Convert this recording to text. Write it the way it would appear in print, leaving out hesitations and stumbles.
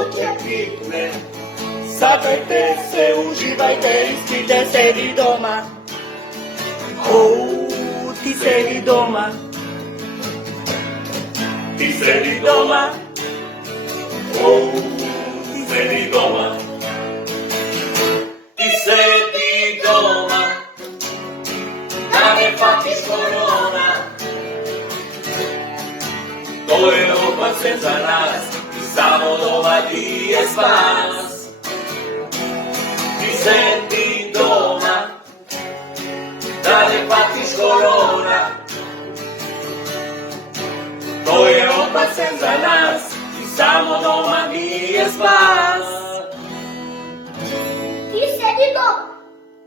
voće kvitne. Sakajte se, uživajte i spite sedi doma. Ti sedi doma. Ti sedi doma. Ti sedi doma. Ti sedi doma, da ne patiš korona. To je opasen za nas i samo doma ti je spas. Ti sedi doma, da ne patiš korona. To je opasen za nas i samo doma ti je spas. Ti sedi doma.